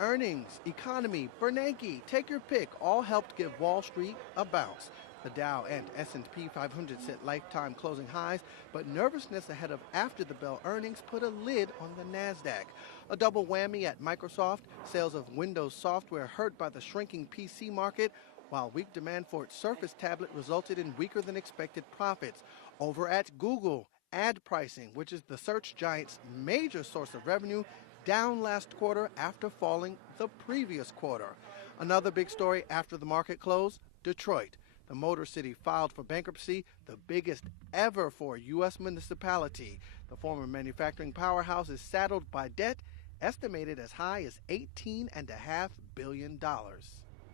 Earnings, economy, Bernanke, take your pick, all helped give Wall Street a bounce. The Dow and S&P 500 set lifetime closing highs, but nervousness ahead of after-the-bell earnings put a lid on the Nasdaq. A double whammy at Microsoft, sales of Windows software hurt by the shrinking PC market, while weak demand for its Surface tablet resulted in weaker than expected profits. Over at Google, ad pricing, which is the search giant's major source of revenue, down last quarter after falling the previous quarter. Another big story after the market closed, Detroit. The Motor City filed for bankruptcy, the biggest ever for a U.S. municipality. The former manufacturing powerhouse is saddled by debt estimated as high as $18.5 billion.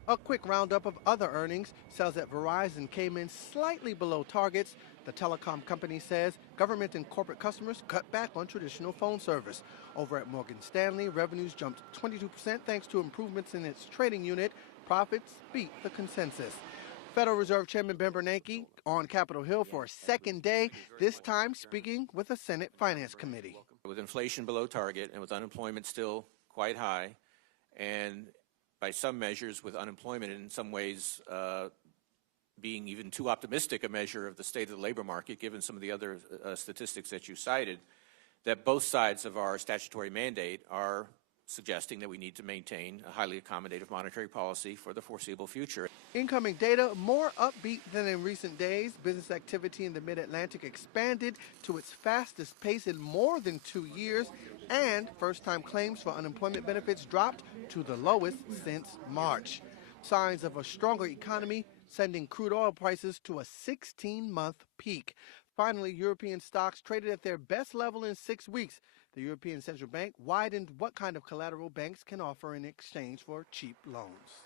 A quick roundup of other earnings. Sales at Verizon came in slightly below targets. The telecom company says government and corporate customers cut back on traditional phone service. Over at Morgan Stanley, revenues jumped 22% thanks to improvements in its trading unit. Profits beat the consensus. Federal Reserve Chairman Ben Bernanke on Capitol Hill for a second day, this time speaking with the Senate Finance Committee. With inflation below target and with unemployment still quite high, and by some measures with unemployment in some ways being even too optimistic a measure of the state of the labor market, given some of the other statistics that you cited, that both sides of our statutory mandate are suggesting that we need to maintain a highly accommodative monetary policy for the foreseeable future. Incoming data more upbeat than in recent days. Business activity in the Mid-Atlantic expanded to its fastest pace in more than 2 years, and first-time claims for unemployment benefits dropped to the lowest since March. Signs of a stronger economy sending crude oil prices to a 16-month peak. Finally, European stocks traded at their best level in 6 weeks. The European Central Bank widened what kind of collateral banks can offer in exchange for cheap loans.